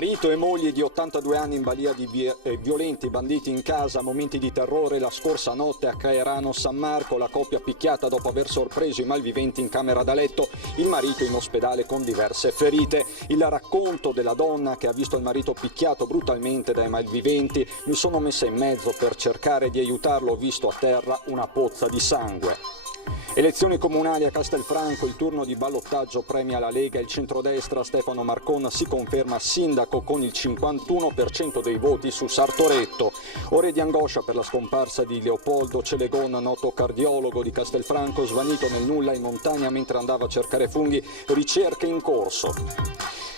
Marito e moglie di 82 anni in balia di violenti banditi in casa, momenti di terrore la scorsa notte a Caerano San Marco, la coppia picchiata dopo aver sorpreso i malviventi in camera da letto, il marito in ospedale con diverse ferite. Il racconto della donna che ha visto il marito picchiato brutalmente dai malviventi: mi sono messa in mezzo per cercare di aiutarlo, ho visto a terra una pozza di sangue. Elezioni comunali a Castelfranco, il turno di ballottaggio premia la Lega, il centrodestra Stefano Marcon si conferma sindaco con il 51% dei voti su Sartoretto. Ore di angoscia per la scomparsa di Leopoldo Celegon, noto cardiologo di Castelfranco, svanito nel nulla in montagna mentre andava a cercare funghi, ricerche in corso.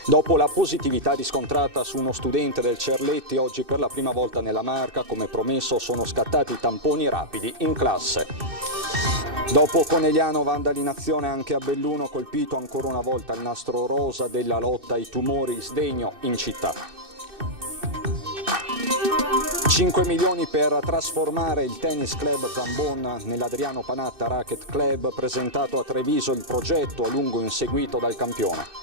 Dopo la positività riscontrata su uno studente del Cerletti, oggi per la prima volta nella Marca, come promesso, sono scattati tamponi rapidi in classe. Dopo Conegliano, vandalinazione anche a Belluno, colpito ancora una volta il nastro rosa della lotta ai tumori, sdegno in città. 5 milioni per trasformare il tennis club Zambon nell'Adriano Panatta Racquet Club, presentato a Treviso il progetto a lungo inseguito dal campione.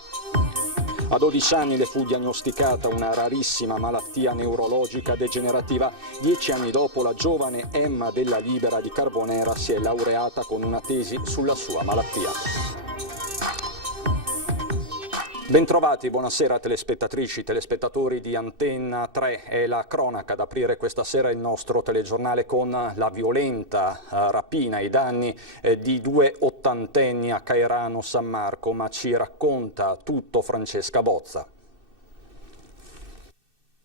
A 12 anni le fu diagnosticata una rarissima malattia neurologica degenerativa. 10 anni dopo la giovane Emma della Libera di Carbonera si è laureata con una tesi sulla sua malattia. Bentrovati, buonasera telespettatrici, telespettatori di Antenna 3. È la cronaca ad aprire questa sera il nostro telegiornale con la violenta rapina ai danni di due ottantenni a Caerano San Marco, ma ci racconta tutto Francesca Bozza.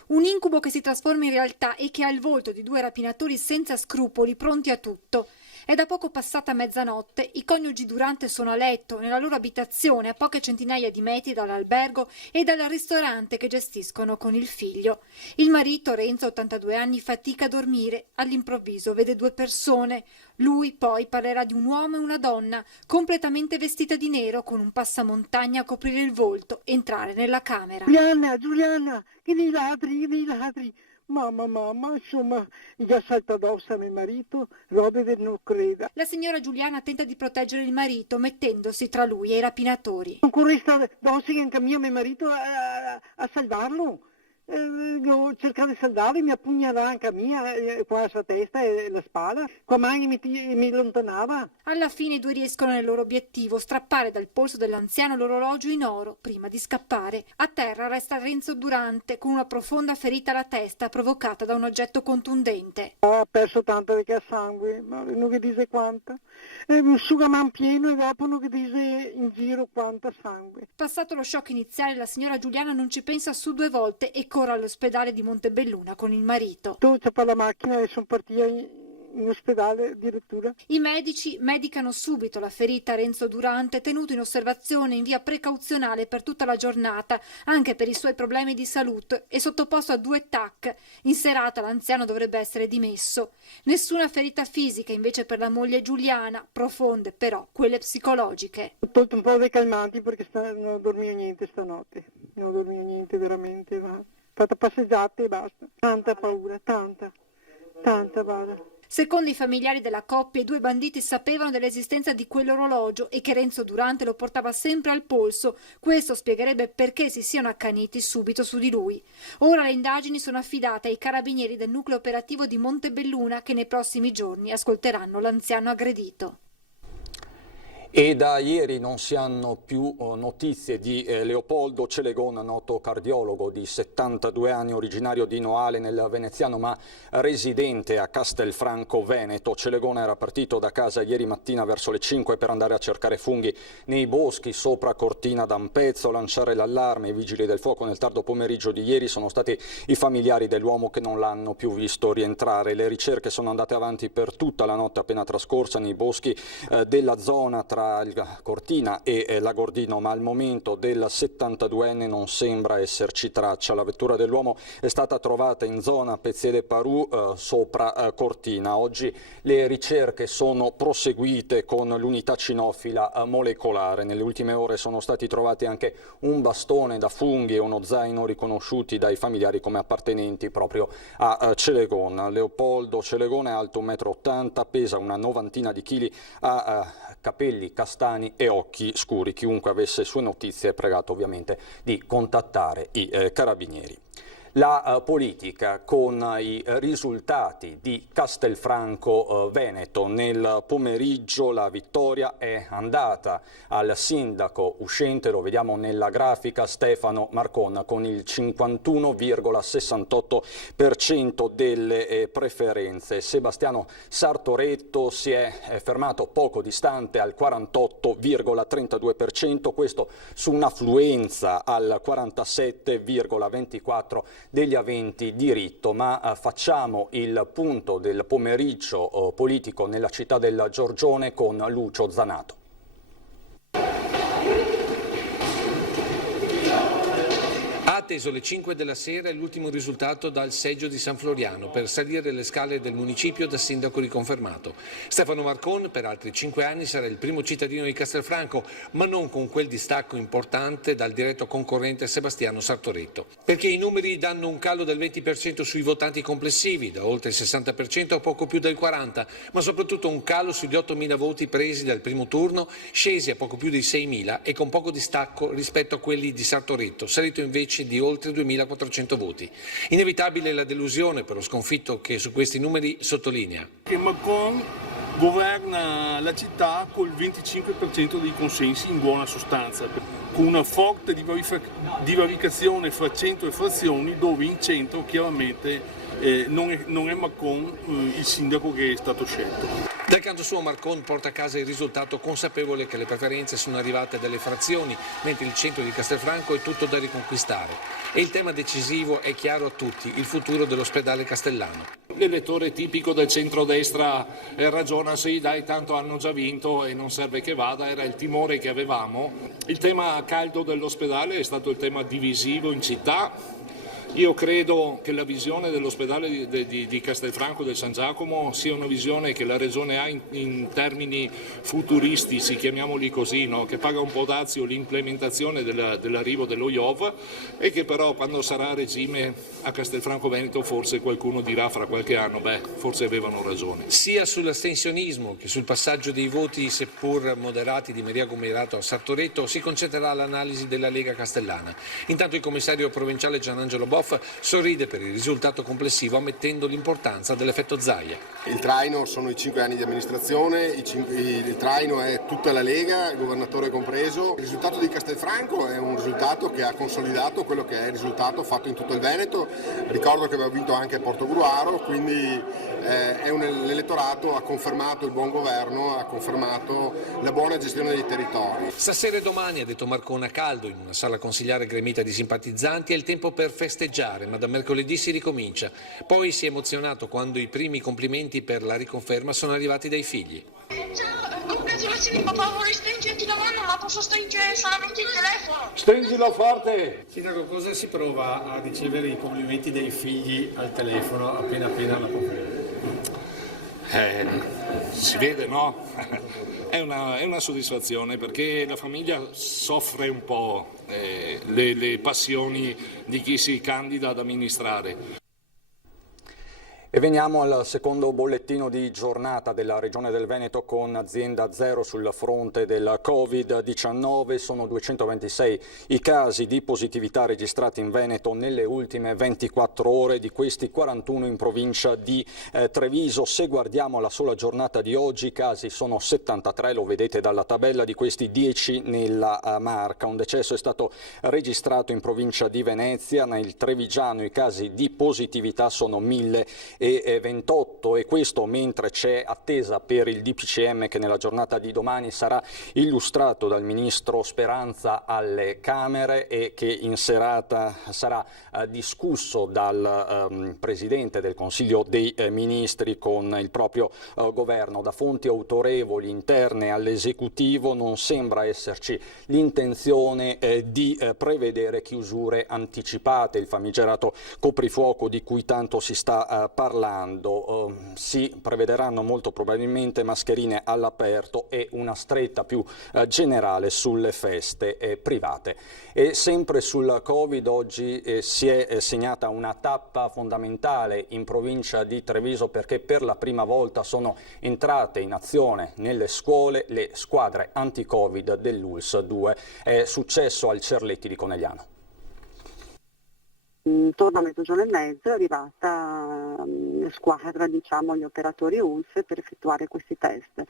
Un incubo che si trasforma in realtà e che ha il volto di due rapinatori senza scrupoli, pronti a tutto. È da poco passata mezzanotte, i coniugi Durante sono a letto nella loro abitazione a poche centinaia di metri dall'albergo e dal ristorante che gestiscono con il figlio. Il marito, Renzo, 82 anni, fatica a dormire. All'improvviso vede due persone. Lui poi parlerà di un uomo e una donna, completamente vestita di nero, con un passamontagna a coprire il volto, entrare nella camera. Giuliana, che dei ladri. Mamma, insomma, gli ha saltato addosso a mio marito, robe che non creda. La signora Giuliana tenta di proteggere il marito, mettendosi tra lui e i rapinatori. Non corre addosso che anche mio marito a salvarlo. Ho cercato di salvarlo, mi appugnalava anche a mia, qua la sua testa e la spalla, qua mani mi allontanava. Alla fine i due riescono nel loro obiettivo, strappare dal polso dell'anziano l'orologio in oro prima di scappare. A terra resta Renzo Durante con una profonda ferita alla testa provocata da un oggetto contundente. Ho perso tanto perché ha sangue, ma non che dice quanta. Un sugaman pieno e dopo non che dice in giro quanta sangue. Passato lo shock iniziale, la signora Giuliana non ci pensa su due volte e corre all'ospedale di Montebelluna con il marito. Tu c'è per la macchina e sono partita in ospedale addirittura. I medici medicano subito la ferita a Renzo Durante, tenuto in osservazione in via precauzionale per tutta la giornata, anche per i suoi problemi di salute, e sottoposto a 2 TAC. In serata l'anziano dovrebbe essere dimesso. Nessuna ferita fisica invece per la moglie Giuliana, profonde però quelle psicologiche. Ho tolto un po' dei calmanti perché non ho dormito niente stanotte, non ho dormito niente veramente, va. Ho fatto passeggiate e basta. Tanta paura, tanta, guarda. Secondo i familiari della coppia, i due banditi sapevano dell'esistenza di quell'orologio e che Renzo Durante lo portava sempre al polso. Questo spiegherebbe perché si siano accaniti subito su di lui. Ora le indagini sono affidate ai carabinieri del nucleo operativo di Montebelluna, che nei prossimi giorni ascolteranno l'anziano aggredito. E da ieri non si hanno più notizie di Leopoldo Celegon, noto cardiologo di 72 anni, originario di Noale nel Veneziano ma residente a Castelfranco Veneto. Celegon era partito da casa ieri mattina verso le 5 per andare a cercare funghi nei boschi sopra Cortina d'Ampezzo, lanciare l'allarme. I vigili del fuoco nel tardo pomeriggio di ieri sono stati i familiari dell'uomo che non l'hanno più visto rientrare. Le ricerche sono andate avanti per tutta la notte appena trascorsa nei boschi della zona tra il Cortina e l'Agordino, ma al momento del 72enne non sembra esserci traccia. La vettura dell'uomo è stata trovata in zona Peziede Parù sopra Cortina. Oggi le ricerche sono proseguite con l'unità cinofila molecolare. Nelle ultime ore sono stati trovati anche un bastone da funghi e uno zaino riconosciuti dai familiari come appartenenti proprio a Celegon. Leopoldo Celegon è alto 1,80 m, pesa una novantina di chili, ha capelli castani e occhi scuri. Chiunque avesse sue notizie è pregato ovviamente di contattare i carabinieri. La politica con i risultati di Castelfranco Veneto. Nel pomeriggio la vittoria è andata al sindaco uscente, lo vediamo nella grafica, Stefano Marcon, con il 51,68% delle preferenze. Sebastiano Sartoretto si è fermato poco distante al 48,32%, questo su un'affluenza al 47,24% degli aventi diritto, ma facciamo il punto del pomeriggio politico nella città del Giorgione con Lucio Zanato. Atteso le 5 della sera è l'ultimo risultato dal seggio di San Floriano per salire le scale del municipio da sindaco riconfermato. Stefano Marcon per altri 5 anni sarà il primo cittadino di Castelfranco, ma non con quel distacco importante dal diretto concorrente Sebastiano Sartoretto. Perché i numeri danno un calo del 20% sui votanti complessivi, da oltre il 60% a poco più del 40%, ma soprattutto un calo sugli 8.000 voti presi dal primo turno, scesi a poco più di 6.000 e con poco distacco rispetto a quelli di Sartoretto, salito invece di oltre 2.400 voti. Inevitabile la delusione per lo sconfitto che su questi numeri sottolinea. Che Macron governa la città col 25% dei consensi in buona sostanza, con una forte divaricazione fra centro e frazioni, dove in centro chiaramente non è Macron il sindaco che è stato scelto. Dal canto suo Marcon porta a casa il risultato consapevole che le preferenze sono arrivate dalle frazioni, mentre il centro di Castelfranco è tutto da riconquistare. E il tema decisivo è chiaro a tutti, il futuro dell'ospedale castellano. L'elettore tipico del centrodestra ragiona, sì dai, tanto hanno già vinto e non serve che vada, era il timore che avevamo. Il tema caldo dell'ospedale è stato il tema divisivo in città. Io credo che la visione dell'ospedale di Castelfranco del San Giacomo sia una visione che la Regione ha in termini futuristici, chiamiamoli così, no? Che paga un po' dazio l'implementazione dell'arrivo dello IOV e che però quando sarà a regime a Castelfranco Veneto forse qualcuno dirà fra qualche anno, forse avevano ragione. Sia sull'astensionismo che sul passaggio dei voti, seppur moderati, di Meriago Mirato a Sartoretto si concentrerà l'analisi della Lega Castellana. Intanto il commissario provinciale Gianangelo Boff sorride per il risultato complessivo ammettendo l'importanza dell'effetto Zaia. Il traino sono i 5 anni di amministrazione, il traino è tutta la Lega, il governatore compreso. Il risultato di Castelfranco è un risultato che ha consolidato quello che è il risultato fatto in tutto il Veneto. Ricordo che aveva vinto anche a Portogruaro, quindi l'elettorato ha confermato il buon governo, ha confermato la buona gestione dei territori. Stasera e domani, ha detto Marcon a caldo, in una sala consigliare gremita di simpatizzanti, è il tempo per festeggiare, ma da mercoledì si ricomincia. Poi si è emozionato quando i primi complimenti per la riconferma sono arrivati dai figli. Ciao, congratulazioni papà, vorrei stringerti la mano, ma posso stringere solamente il telefono. Stringilo forte! Sindaco, cosa si prova a ricevere i complimenti dei figli al telefono appena la conferma? Si vede, no? È una soddisfazione perché la famiglia soffre un po' le passioni di chi si candida ad amministrare. E veniamo al secondo bollettino di giornata della Regione del Veneto con azienda zero sul fronte del Covid-19. Sono 226 i casi di positività registrati in Veneto nelle ultime 24 ore, di questi 41 in provincia di Treviso. Se guardiamo la sola giornata di oggi, i casi sono 73, lo vedete dalla tabella, di questi 10 nella Marca. Un decesso è stato registrato in provincia di Venezia, nel Trevigiano i casi di positività sono 1028 e questo mentre c'è attesa per il DPCM che nella giornata di domani sarà illustrato dal ministro Speranza alle Camere e che in serata sarà discusso dal Presidente del Consiglio dei Ministri con il proprio governo. Da fonti autorevoli interne all'esecutivo non sembra esserci l'intenzione di prevedere chiusure anticipate, il famigerato coprifuoco di cui tanto si sta parlando parlando, si prevederanno molto probabilmente mascherine all'aperto e una stretta più generale sulle feste private. E sempre sul Covid oggi si è segnata una tappa fondamentale in provincia di Treviso, perché per la prima volta sono entrate in azione nelle scuole le squadre anti-Covid dell'ULSS 2. È successo al Cerletti di Conegliano. Intorno a mezzogiorno e mezzo è arrivata la squadra, gli operatori ULSS per effettuare questi test.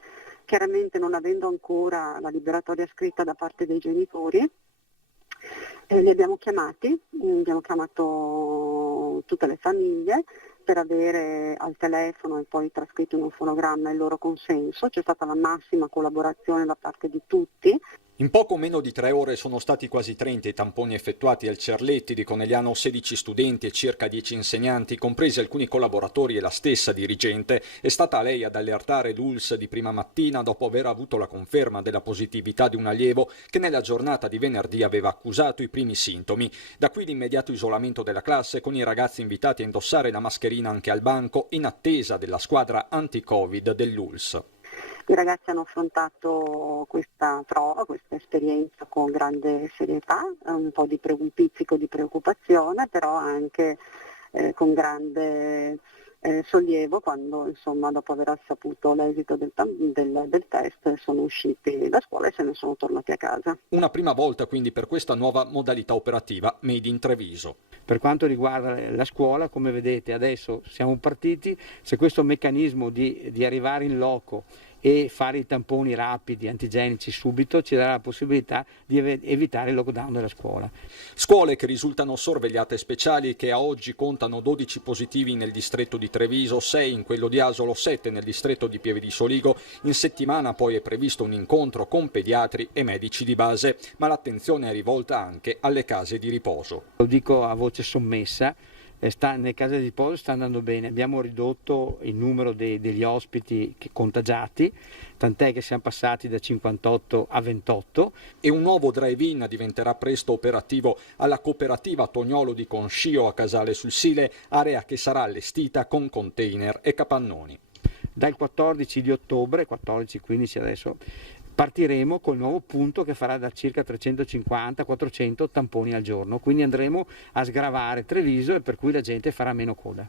Chiaramente non avendo ancora la liberatoria scritta da parte dei genitori, li abbiamo chiamati, abbiamo chiamato tutte le famiglie per avere al telefono e poi trascritto in un fonogramma il loro consenso. C'è stata la massima collaborazione da parte di tutti. In poco meno di 3 ore sono stati quasi 30 i tamponi effettuati al Cerletti di Conegliano, 16 studenti e circa 10 insegnanti, compresi alcuni collaboratori e la stessa dirigente. È stata lei ad allertare l'ULSS di prima mattina dopo aver avuto la conferma della positività di un allievo che nella giornata di venerdì aveva accusato i primi sintomi. Da qui l'immediato isolamento della classe, con i ragazzi invitati a indossare la mascherina anche al banco in attesa della squadra anti-Covid dell'ULSS. I ragazzi hanno affrontato questa prova, questa esperienza con grande serietà, un po' di un pizzico di preoccupazione, però anche con grande sollievo quando, insomma, dopo aver saputo l'esito del test, sono usciti da scuola e se ne sono tornati a casa. Una prima volta quindi per questa nuova modalità operativa Made in Treviso. Per quanto riguarda la scuola, come vedete adesso siamo partiti, se questo meccanismo di arrivare in loco e fare i tamponi rapidi, antigenici subito, ci darà la possibilità di evitare il lockdown della scuola. Scuole che risultano sorvegliate speciali, che a oggi contano 12 positivi nel distretto di Treviso, 6 in quello di Asolo, 7 nel distretto di Pieve di Soligo. In settimana poi è previsto un incontro con pediatri e medici di base, ma l'attenzione è rivolta anche alle case di riposo. Lo dico a voce sommessa. Nelle case di riposo sta andando bene, abbiamo ridotto il numero degli ospiti contagiati, tant'è che siamo passati da 58 a 28. E un nuovo drive-in diventerà presto operativo alla cooperativa Tognolo di Conscio a Casale sul Sile, area che sarà allestita con container e capannoni. Dal 14 di ottobre, 14-15 adesso, partiremo col nuovo punto che farà da circa 350-400 tamponi al giorno, quindi andremo a sgravare Treviso e per cui la gente farà meno coda.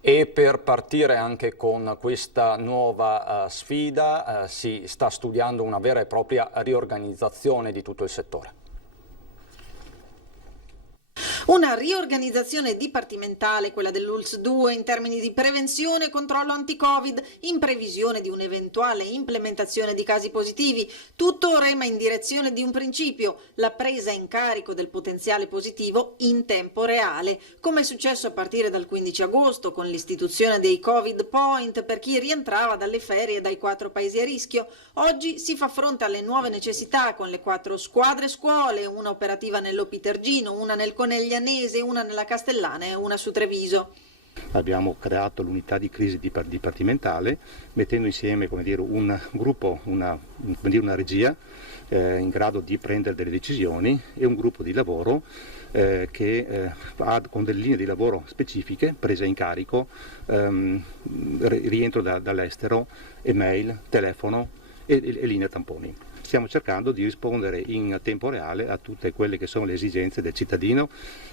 E per partire anche con questa nuova sfida si sta studiando una vera e propria riorganizzazione di tutto il settore. Una riorganizzazione dipartimentale, quella dell'ULSS 2, in termini di prevenzione e controllo anti-Covid, in previsione di un'eventuale implementazione di casi positivi. Tutto rema in direzione di un principio, la presa in carico del potenziale positivo in tempo reale, come è successo a partire dal 15 agosto con l'istituzione dei Covid Point per chi rientrava dalle ferie dai 4 paesi a rischio. Oggi si fa fronte alle nuove necessità con le 4 squadre scuole, una operativa nell'Opitergino, una nel Coneglianese, una nella Castellana e una su Treviso. Abbiamo creato l'unità di crisi dipartimentale mettendo insieme, come dire, un gruppo, una regia in grado di prendere delle decisioni e un gruppo di lavoro che ha con delle linee di lavoro specifiche, presa in carico, rientro dall'estero, email, telefono e linee tamponi. Stiamo cercando di rispondere in tempo reale a tutte quelle che sono le esigenze del cittadino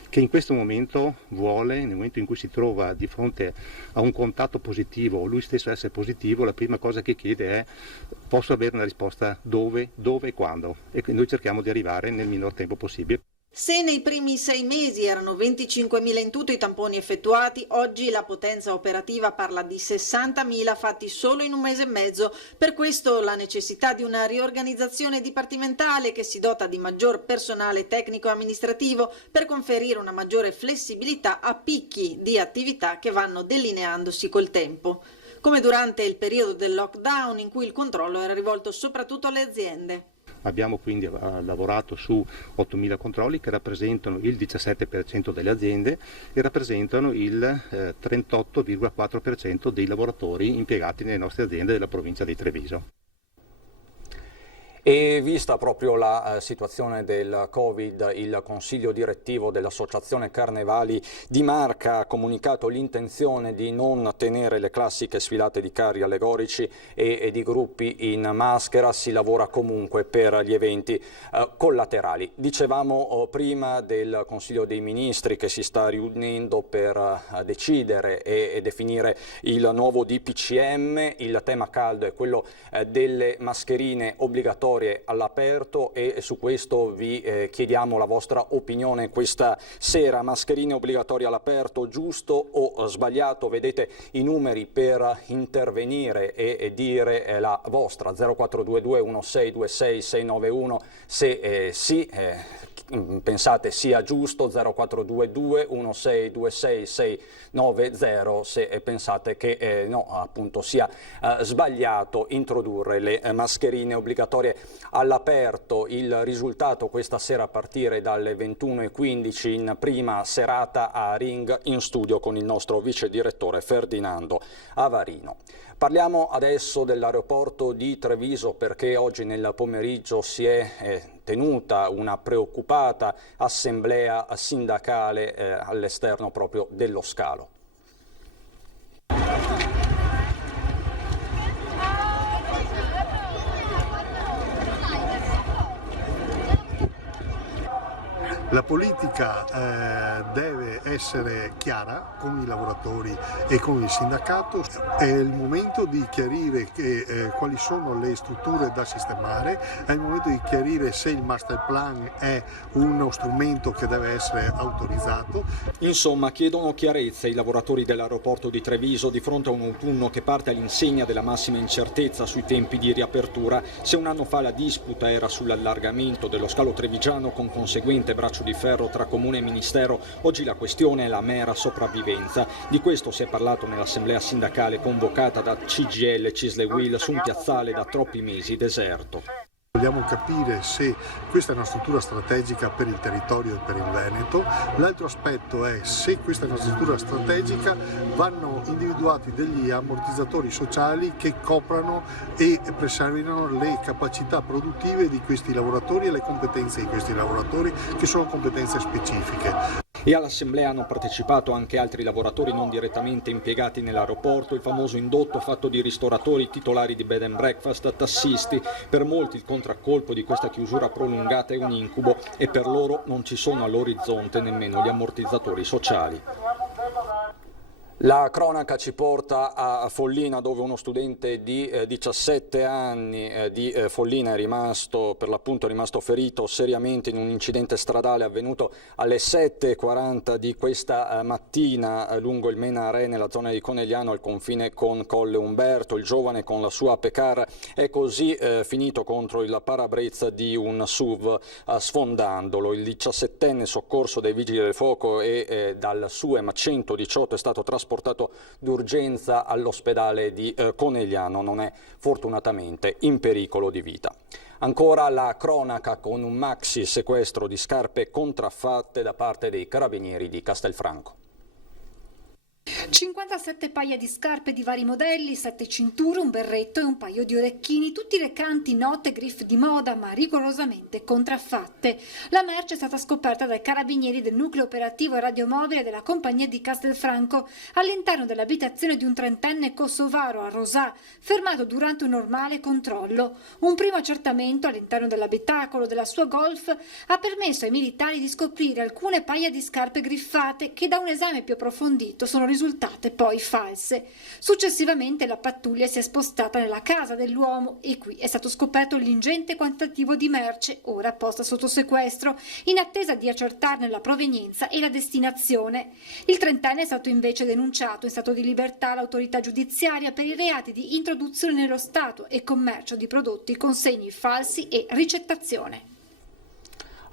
che in questo momento vuole, nel momento in cui si trova di fronte a un contatto positivo o lui stesso essere positivo, la prima cosa che chiede è: posso avere una risposta dove e quando? E noi cerchiamo di arrivare nel minor tempo possibile. Se nei primi 6 mesi erano 25.000 in tutto i tamponi effettuati, oggi la potenza operativa parla di 60.000 fatti solo in un mese e mezzo. Per questo la necessità di una riorganizzazione dipartimentale che si dota di maggior personale tecnico e amministrativo per conferire una maggiore flessibilità a picchi di attività che vanno delineandosi col tempo, come durante il periodo del lockdown in cui il controllo era rivolto soprattutto alle aziende. Abbiamo quindi lavorato su 8.000 controlli che rappresentano il 17% delle aziende e rappresentano il 38,4% dei lavoratori impiegati nelle nostre aziende della provincia di Treviso. E vista proprio la situazione del Covid, il Consiglio direttivo dell'Associazione Carnevali di Marca ha comunicato l'intenzione di non tenere le classiche sfilate di carri allegorici e di gruppi in maschera. Si lavora comunque per gli eventi collaterali. Dicevamo prima del Consiglio dei Ministri che si sta riunendo per decidere e definire il nuovo DPCM. Il tema caldo è quello delle mascherine obbligatorie all'aperto e su questo vi chiediamo la vostra opinione questa sera. Mascherine obbligatorie all'aperto, giusto o sbagliato? Vedete i numeri per intervenire e dire la vostra. 0422 1626 691 se sì, pensate sia giusto, 0422 1626 690 se pensate che no, appunto sia sbagliato introdurre le mascherine obbligatorie all'aperto. Il risultato questa sera a partire dalle 21:15 in prima serata a Ring in studio con il nostro vice direttore Ferdinando Avarino. Parliamo adesso dell'aeroporto di Treviso perché oggi nel pomeriggio si è tenuta una preoccupata assemblea sindacale all'esterno proprio dello scalo. La politica deve essere chiara con i lavoratori e con il sindacato. È il momento di chiarire quali sono le strutture da sistemare, è il momento di chiarire se il master plan è uno strumento che deve essere autorizzato. Insomma, chiedono chiarezza i lavoratori dell'aeroporto di Treviso di fronte a un autunno che parte all'insegna della massima incertezza sui tempi di riapertura. Se un anno fa la disputa era sull'allargamento dello scalo trevigiano con conseguente braccio di ferro tra comune e ministero, oggi la questione è la mera sopravvivenza. Di questo si è parlato nell'assemblea sindacale convocata da CGIL e CISL-UIL su un piazzale da troppi mesi deserto. Vogliamo capire se questa è una struttura strategica per il territorio e per il Veneto. L'altro aspetto è se questa è una struttura strategica vanno individuati degli ammortizzatori sociali che coprano e preservino le capacità produttive di questi lavoratori e le competenze di questi lavoratori che sono competenze specifiche. E all'assemblea hanno partecipato anche altri lavoratori non direttamente impiegati nell'aeroporto, il famoso indotto fatto di ristoratori, titolari di bed and breakfast, tassisti. Per molti il contraccolpo di questa chiusura prolungata è un incubo e per loro non ci sono all'orizzonte nemmeno gli ammortizzatori sociali. La cronaca ci porta a Follina dove uno studente di 17 anni di Follina è rimasto ferito seriamente in un incidente stradale avvenuto alle 7:40 di questa mattina lungo il Menare nella zona di Conegliano al confine con Colle Umberto. Il giovane con la sua Pecar è così finito contro il parabrezza di un SUV sfondandolo. Il 17enne soccorso dai vigili del fuoco e dal SUEM 118 è stato trasportato d'urgenza all'ospedale di Conegliano, non è fortunatamente in pericolo di vita. Ancora la cronaca con un maxi sequestro di scarpe contraffatte da parte dei carabinieri di Castelfranco. 57 paia di scarpe di vari modelli, 7 cinture, un berretto e un paio di orecchini, tutti recanti note griffe di moda ma rigorosamente contraffatte. La merce è stata scoperta dai carabinieri del nucleo operativo radiomobile della compagnia di Castelfranco all'interno dell'abitazione di un trentenne kosovaro a Rosà, fermato durante un normale controllo. Un primo accertamento all'interno dell'abitacolo della sua Golf ha permesso ai militari di scoprire alcune paia di scarpe griffate che da un esame più approfondito sono risultate poi false. Successivamente la pattuglia si è spostata nella casa dell'uomo e qui è stato scoperto l'ingente quantitativo di merce ora posta sotto sequestro in attesa di accertarne la provenienza e la destinazione. Il trentenne è stato invece denunciato in stato di libertà all'autorità giudiziaria per i reati di introduzione nello Stato e commercio di prodotti con segni falsi e ricettazione.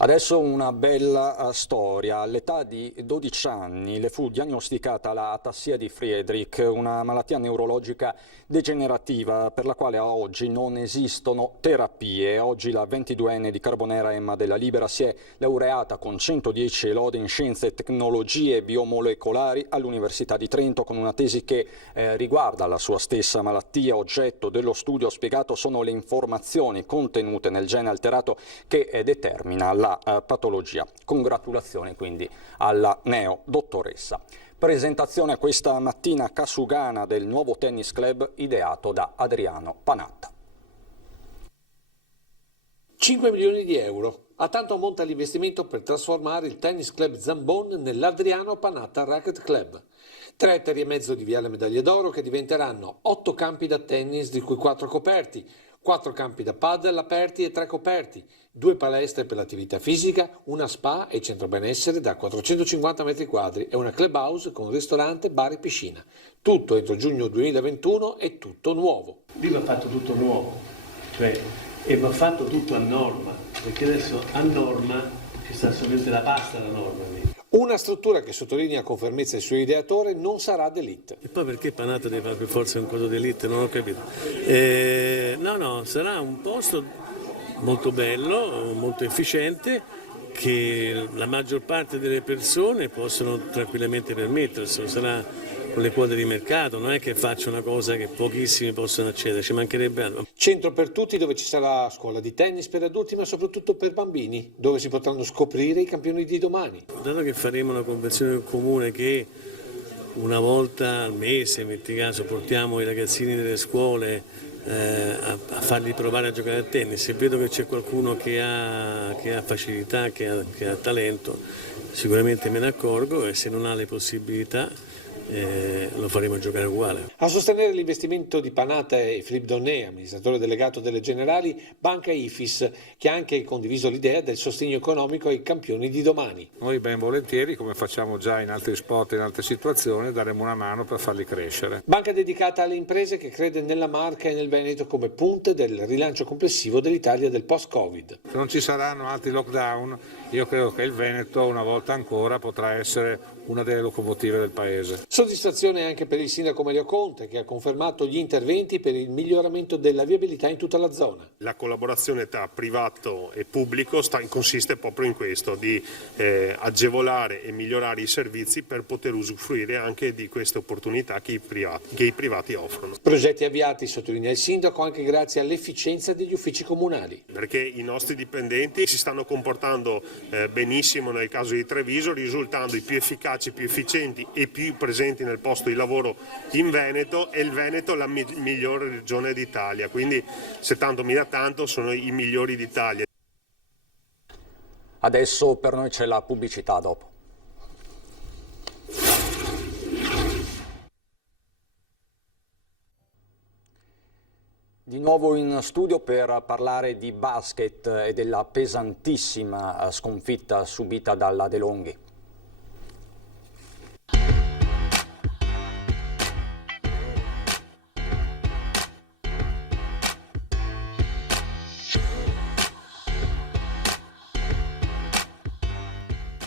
Adesso una bella storia. All'età di 12 anni le fu diagnosticata la atassia di Friedrich, una malattia neurologica degenerativa per la quale a oggi non esistono terapie. Oggi la 22enne di Carbonera Emma della Libera si è laureata con 110 lode in scienze e tecnologie biomolecolari all'Università di Trento con una tesi che riguarda la sua stessa malattia. Oggetto dello studio spiegato sono le informazioni contenute nel gene alterato che determina la patologia. Congratulazioni quindi alla neo dottoressa. Presentazione questa mattina a Casugana del nuovo tennis club ideato da Adriano Panatta. 5 milioni di euro. A tanto ammonta l'investimento per trasformare il tennis club Zambon nell'Adriano Panatta Racket Club. 3 ettari e mezzo di Viale Medaglie d'Oro che diventeranno 8 campi da tennis, di cui 4 coperti, 4 campi da padel aperti e 3 coperti, 2 palestre per l'attività fisica, una spa e centro benessere da 450 metri quadri e una clubhouse con ristorante, bar e piscina. Tutto entro giugno 2021 e tutto nuovo. Lì va fatto tutto nuovo, e va fatto tutto a norma, perché adesso a norma ci sta solamente la pasta alla norma lì. Una struttura che, sottolinea con fermezza il suo ideatore, non sarà d'élite. E poi perché Panatta deve fare per forza un coso d'élite? Non ho capito. No, sarà un posto molto bello, molto efficiente, che la maggior parte delle persone possono tranquillamente permetterselo. Sarà con le quote di mercato, non è che faccia una cosa che pochissimi possono accedere, ci mancherebbe altro. Centro per tutti, dove ci sarà scuola di tennis per adulti ma soprattutto per bambini, dove si potranno scoprire i campioni di domani. Dato che faremo una convenzione del comune che una volta al mese, metti caso, portiamo i ragazzini delle scuole a fargli provare a giocare a tennis, e vedo che c'è qualcuno che ha facilità, che ha talento, sicuramente me ne accorgo, e se non ha le possibilità lo faremo giocare uguale. A sostenere l'investimento di Panatta e Philippe Donnet, amministratore delegato delle Generali, Banca Ifis, che ha anche condiviso l'idea del sostegno economico ai campioni di domani. Noi ben volentieri, come facciamo già in altri sport e in altre situazioni, daremo una mano per farli crescere. Banca dedicata alle imprese, che crede nella Marca e nel Veneto come punte del rilancio complessivo dell'Italia del post-Covid. Se non ci saranno altri lockdown, io credo che il Veneto una volta ancora potrà essere una delle locomotive del paese. Soddisfazione anche per il sindaco Mario Conte, che ha confermato gli interventi per il miglioramento della viabilità in tutta la zona. La collaborazione tra privato e pubblico consiste proprio in questo, di agevolare e migliorare i servizi per poter usufruire anche di queste opportunità che i privati offrono. Progetti avviati, sottolinea il sindaco, anche grazie all'efficienza degli uffici comunali. Perché i nostri dipendenti si stanno comportando benissimo nel caso di Treviso, risultando i più efficaci, più efficienti e più presenti nel posto di lavoro in Veneto, e il Veneto è la migliore regione d'Italia, quindi se tanto mi dà tanto sono i migliori d'Italia. Adesso per noi c'è la pubblicità dopo. Di nuovo in studio per parlare di basket e della pesantissima sconfitta subita dalla De Longhi.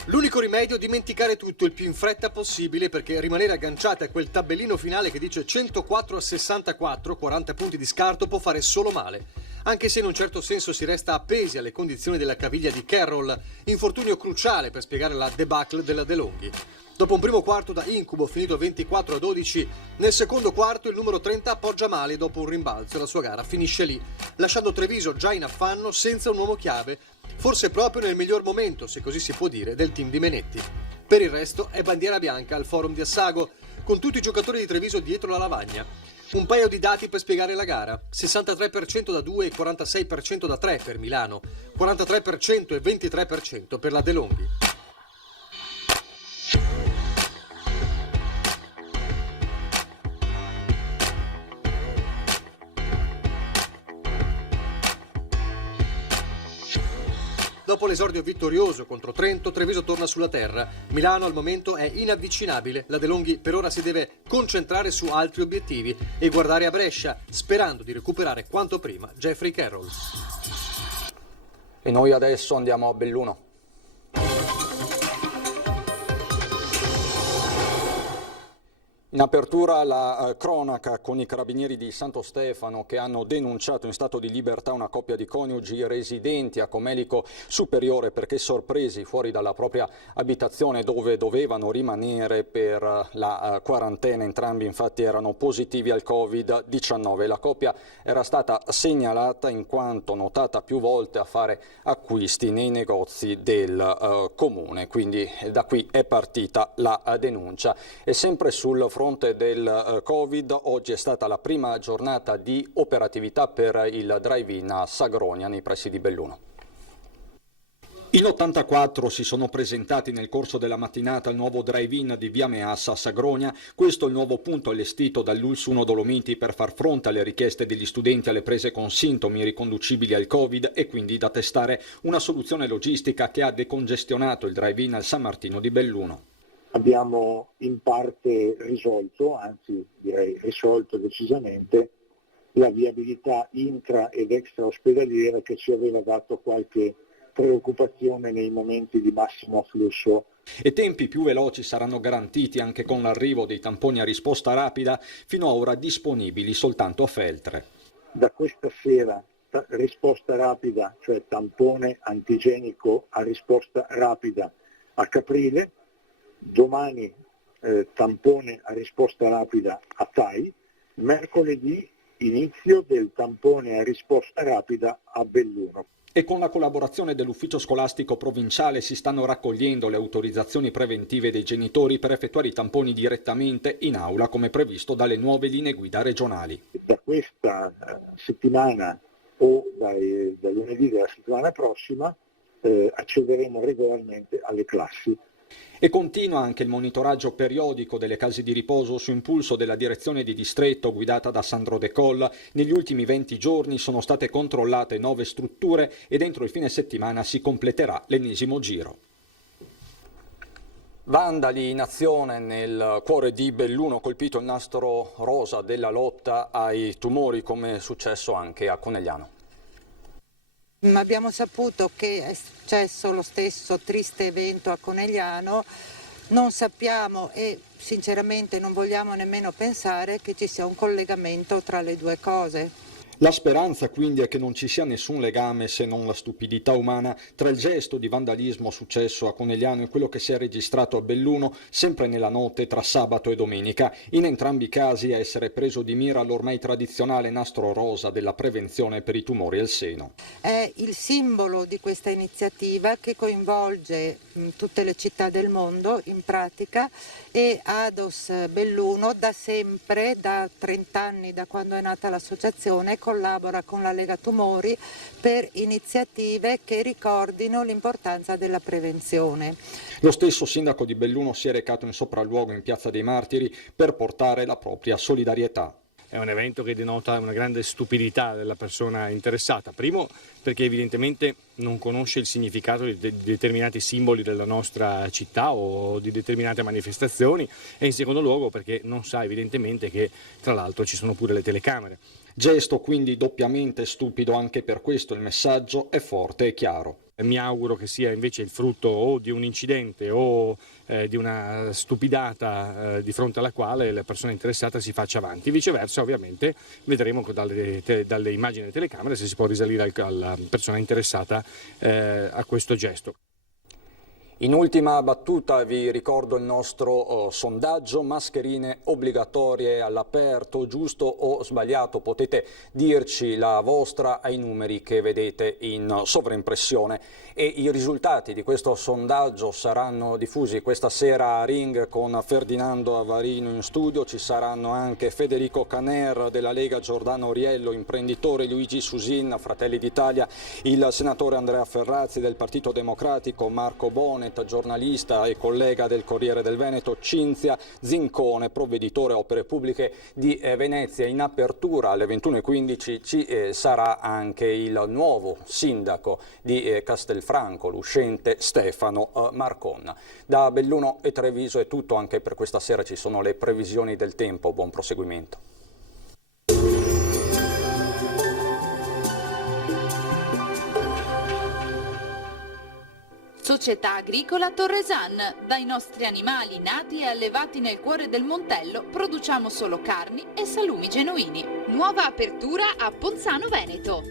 L'unico rimedio è dimenticare tutto il più in fretta possibile, perché rimanere agganciati a quel tabellino finale che dice 104-64, 40 punti di scarto, può fare solo male. Anche se in un certo senso si resta appesi alle condizioni della caviglia di Carroll, infortunio cruciale per spiegare la debacle della De Longhi. Dopo un primo quarto da incubo finito 24-12, nel secondo quarto il numero 30 appoggia male dopo un rimbalzo e la sua gara finisce lì, lasciando Treviso già in affanno senza un uomo chiave, forse proprio nel miglior momento, se così si può dire, del team di Menetti. Per il resto è bandiera bianca al forum di Assago, con tutti i giocatori di Treviso dietro la lavagna. Un paio di dati per spiegare la gara: 63% da 2 e 46% da 3 per Milano, 43% e 23% per la De Longhi. Dopo l'esordio vittorioso contro Trento, Treviso torna sulla terra. Milano al momento è inavvicinabile. La De Longhi per ora si deve concentrare su altri obiettivi e guardare a Brescia, sperando di recuperare quanto prima Jeffrey Carroll. E noi adesso andiamo a Belluno. In apertura la cronaca con i carabinieri di Santo Stefano che hanno denunciato in stato di libertà una coppia di coniugi residenti a Comelico Superiore perché sorpresi fuori dalla propria abitazione dove dovevano rimanere per la quarantena. Entrambi infatti erano positivi al Covid-19. La coppia era stata segnalata in quanto notata più volte a fare acquisti nei negozi del comune. Quindi da qui è partita la denuncia. E sempre sul fronte del Covid, oggi è stata la prima giornata di operatività per il drive-in a Sagronia, nei pressi di Belluno. In 84 si sono presentati nel corso della mattinata al nuovo drive-in di Via Meassa a Sagronia. Questo è il nuovo punto allestito dall'ULSS 1 Dolomiti per far fronte alle richieste degli studenti alle prese con sintomi riconducibili al Covid e quindi da testare una soluzione logistica che ha decongestionato il drive-in al San Martino di Belluno. Abbiamo in parte risolto, anzi direi risolto decisamente, la viabilità intra ed extra ospedaliera che ci aveva dato qualche preoccupazione nei momenti di massimo afflusso. E tempi più veloci saranno garantiti anche con l'arrivo dei tamponi a risposta rapida, fino ad ora disponibili soltanto a Feltre. Da questa sera risposta rapida, cioè tampone antigenico a risposta rapida a Caprile, domani tampone a risposta rapida a Tai, mercoledì inizio del tampone a risposta rapida a Belluno. E con la collaborazione dell'ufficio scolastico provinciale si stanno raccogliendo le autorizzazioni preventive dei genitori per effettuare i tamponi direttamente in aula come previsto dalle nuove linee guida regionali. Da questa settimana o da lunedì della settimana prossima accederemo regolarmente alle classi. E continua anche il monitoraggio periodico delle case di riposo su impulso della direzione di distretto guidata da Sandro De Coll. Negli ultimi 20 giorni sono state controllate 9 strutture e dentro il fine settimana si completerà l'ennesimo giro. Vandali in azione nel cuore di Belluno, colpito il nastro rosa della lotta ai tumori, come è successo anche a Conegliano. Abbiamo saputo che è successo lo stesso triste evento a Conegliano, non sappiamo e sinceramente non vogliamo nemmeno pensare che ci sia un collegamento tra le due cose. La speranza quindi è che non ci sia nessun legame, se non la stupidità umana, tra il gesto di vandalismo successo a Conegliano e quello che si è registrato a Belluno sempre nella notte tra sabato e domenica. In entrambi i casi a essere preso di mira l'ormai tradizionale nastro rosa della prevenzione per i tumori al seno. È il simbolo di questa iniziativa che coinvolge tutte le città del mondo in pratica e ADOS Belluno da sempre, da 30 anni, da quando è nata l'associazione, collabora con la Lega Tumori per iniziative che ricordino l'importanza della prevenzione. Lo stesso sindaco di Belluno si è recato in sopralluogo in Piazza dei Martiri per portare la propria solidarietà. È un evento che denota una grande stupidità della persona interessata. Primo, perché evidentemente non conosce il significato di determinati simboli della nostra città o di determinate manifestazioni, e in secondo luogo perché non sa evidentemente che tra l'altro ci sono pure le telecamere. Gesto quindi doppiamente stupido, anche per questo il messaggio è forte e chiaro. Mi auguro che sia invece il frutto o di un incidente o di una stupidata di fronte alla quale la persona interessata si faccia avanti. Viceversa ovviamente vedremo dalle immagini delle telecamere se si può risalire alla persona interessata a questo gesto. In ultima battuta vi ricordo il nostro sondaggio: mascherine obbligatorie all'aperto, giusto o sbagliato? Potete dirci la vostra ai numeri che vedete in sovraimpressione, e i risultati di questo sondaggio saranno diffusi questa sera a Ring con Ferdinando Avarino in studio. Ci saranno anche Federico Caner della Lega, Giordano Riello, imprenditore, Luigi Susin, Fratelli d'Italia, il senatore Andrea Ferrazzi del Partito Democratico, Marco Bonet, giornalista e collega del Corriere del Veneto, Cinzia Zincone, provveditore opere pubbliche di Venezia. In apertura alle 21:15 ci sarà anche il nuovo sindaco di Castelfranco, l'uscente Stefano Marcon. Da Belluno e Treviso è tutto anche per questa sera. Ci sono le previsioni del tempo. Buon proseguimento. Società Agricola Torresan. Dai nostri animali nati e allevati nel cuore del Montello produciamo solo carni e salumi genuini. Nuova apertura a Ponzano Veneto.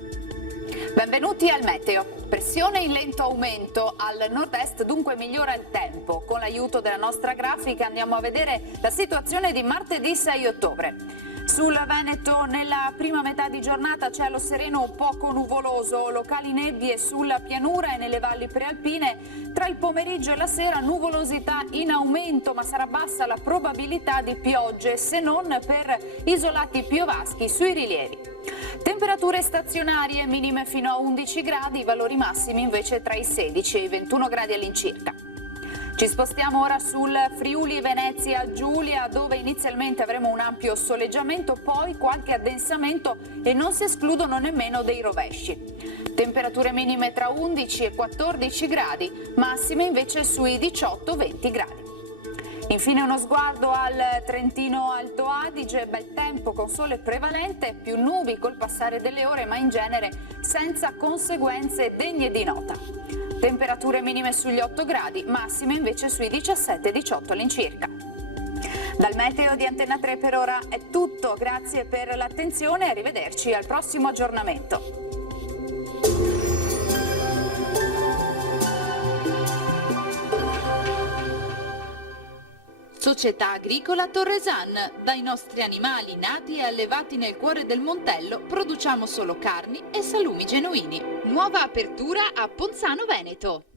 Benvenuti al meteo. Pressione in lento aumento al nord-est, dunque migliora il tempo. Con l'aiuto della nostra grafica andiamo a vedere la situazione di martedì 6 ottobre. Sul Veneto nella prima metà di giornata cielo sereno poco nuvoloso, locali nebbie sulla pianura e nelle valli prealpine. Tra il pomeriggio e la sera nuvolosità in aumento, ma sarà bassa la probabilità di piogge, se non per isolati piovaschi sui rilievi. Temperature stazionarie minime fino a 11 gradi, valori massimi invece tra i 16 e i 21 gradi all'incirca. Ci spostiamo ora sul Friuli Venezia Giulia, dove inizialmente avremo un ampio soleggiamento, poi qualche addensamento e non si escludono nemmeno dei rovesci. Temperature minime tra 11 e 14 gradi, massime invece sui 18-20 gradi. Infine uno sguardo al Trentino Alto Adige, bel tempo con sole prevalente, più nubi col passare delle ore, ma in genere senza conseguenze degne di nota. Temperature minime sugli 8 gradi, massime invece sui 17-18 all'incirca. Dal meteo di Antenna 3 per ora è tutto, grazie per l'attenzione e arrivederci al prossimo aggiornamento. Società Agricola Torresan. Dai nostri animali nati e allevati nel cuore del Montello produciamo solo carni e salumi genuini. Nuova apertura a Ponzano Veneto.